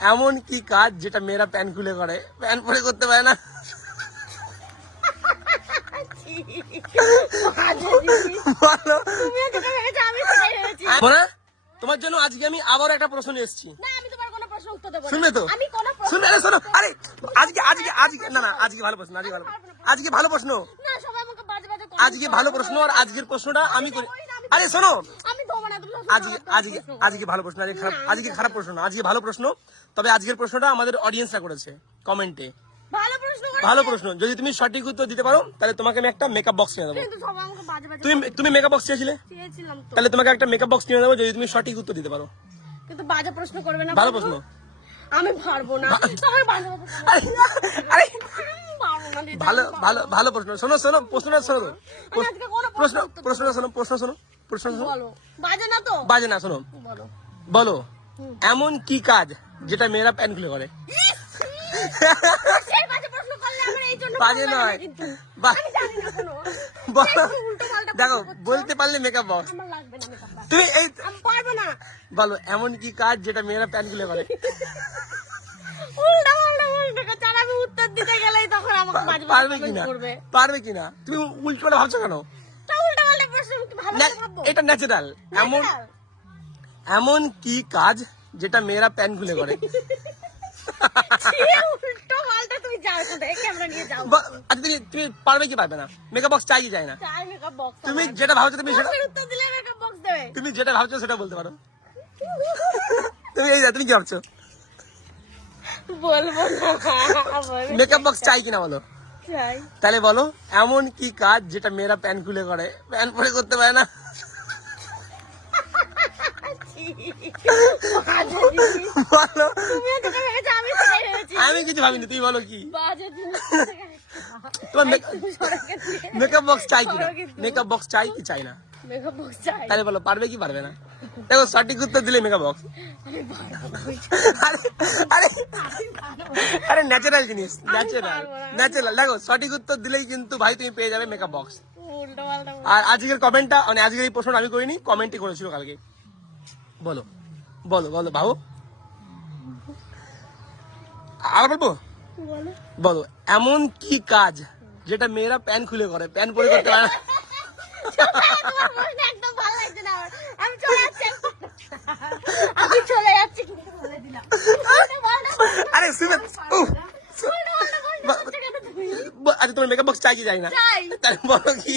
এমন কি কাজ যেটা মেয়েরা প্যান খুলে করে? প্যান পরে করতে পারে না। তোমার জন্য আজকে আমি আবার একটা প্রশ্ন এসেছি। না, আমি তোমার কোনো প্রশ্ন উত্তর দেবো না। শুনবে তো? আরে শোনো। আরে আজকে আজকে আজকে না না আজকে ভালো প্রশ্ন আজকে ভালো আজকে ভালো প্রশ্ন। আজকে ভালো প্রশ্ন। আর আজকের প্রশ্নটা আমি করি আরে শোনো। আজকে আজকে আজকে ভালো প্রশ্ন আজকে খারাপ আজকে খারাপ প্রশ্ন না আজকে ভালো প্রশ্ন। তবে আজকের প্রশ্নটা আমাদের অডিয়েন্সরা করেছে কমেন্টে ভালো প্রশ্ন যদি তুমি সঠিক উত্তর দিতে পারো তাহলে তোমাকে আমি একটা মেকআপ বক্স কিনে দেবো। তুমি তুমি মেকআপ বক্স চেয়েছিলে? তাহলে তোমাকে একটা মেকআপ বক্স কিনে দেবো যদি তুমি সঠিক উত্তর দিতে পারো। কিন্তু বাজে প্রশ্ন করবে না ভালো প্রশ্ন। আমি পারব না। আরে ভালো ভালো ভালো প্রশ্ন। শোনো শোনো প্রশ্নটা শোনো। প্রশ্ন প্রশ্ন শোনো প্রশ্ন শোনো। বাজে না তো? বাজে না শোনো। বলো। এমন কি কাজ যেটা মেয়েরা প্যান খুলে করে? বাজে নয়। দেখো বলতে পারলে মেকআপ বক্স। তুমি এই বলো এমন কি কাজ যেটা মেয়েরা প্যান খুলে করে? পারবে কিনা? পারবে কিনা? তুমি উল্টো ভাবছ কেন? এটা ন্যাচারাল এমন? এমন কি কাজ যেটা মেয়েরা প্যান খুলে করে? আচ্ছা তুমি তুমি পারবে কি পারবে না? মেকআপ বক্স চাই কি চাই না তুমি যেটা ভাবছ তুমি তুমি যেটা ভাবছ সেটা বলতে পারো। তুমি এই তুমি কি ভাবছ? বলব মেকআপ বক্স চাই কিনা বলো? তাহলে বলো এমন কি কাজ যেটা মেয়েরা প্যান খুলে করে? প্যান পরে করতে পারে না। বলো। আমি কিছু ভাবিনি তুই বলো কি? তোমার মেকআপ বক্স চাই কিনা? মেকআপ বক্স চাই কি চাই না? বক্স চাই। তাহলে বলো পারবে কি পারবে না? দেখো সঠিক উত্তর দিলে মেকআপ বক্স। আরে ন্যাচারাল জিনিস ন্যাচারাল ন্যাচারাল দেখো সঠিক উত্তর দিলেই কিন্তু ভাই তুমি পেয়ে যাবে মেকআপ বক্স আর আজকের কমেন্টটা মানে আজকের এই প্রশ্নটা আমি করিনি কমেন্টই করেছিল কালকে। বলো বলো বলো ভাবো আর বলব? বলো। বলো এমন কি কাজ যেটা মেয়েরা প্যান খুলে করে? প্যান পরে করতে পারে না। আমি চলে যাচ্ছি কিন্তু বলে দিলাম আরে উফ, আচ্ছা তোমার মেকআপ বক্স চাই কি চাই না। চাই। তাহলে বলো কি?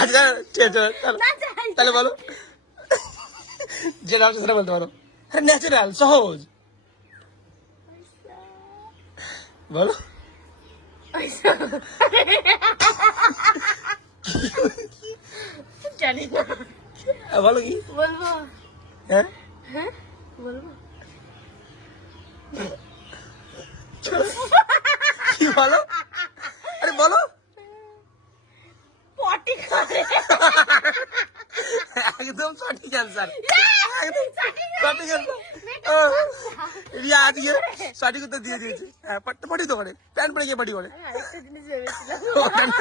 আচ্ছা চাই। তাহলে বলো। যেটা হচ্ছে সেটা বলতে পারো। ন্যাচারাল সহজ। বলো। জানি না হ্যাঁ, বলো কি? বলব। হ্যাঁ? হ্যাঁ? বলব। কি বলো? আরে বলো। পটি করে। একদম সঠিক অ্যান্সার একদম সঠিক অ্যান্সার রিয়া আজকে সঠিক উত্তর দিয়ে দিয়েছে হ্যাঁ পাটি তো করে প্যান্ট পরে গিয়ে পাটি করে আমি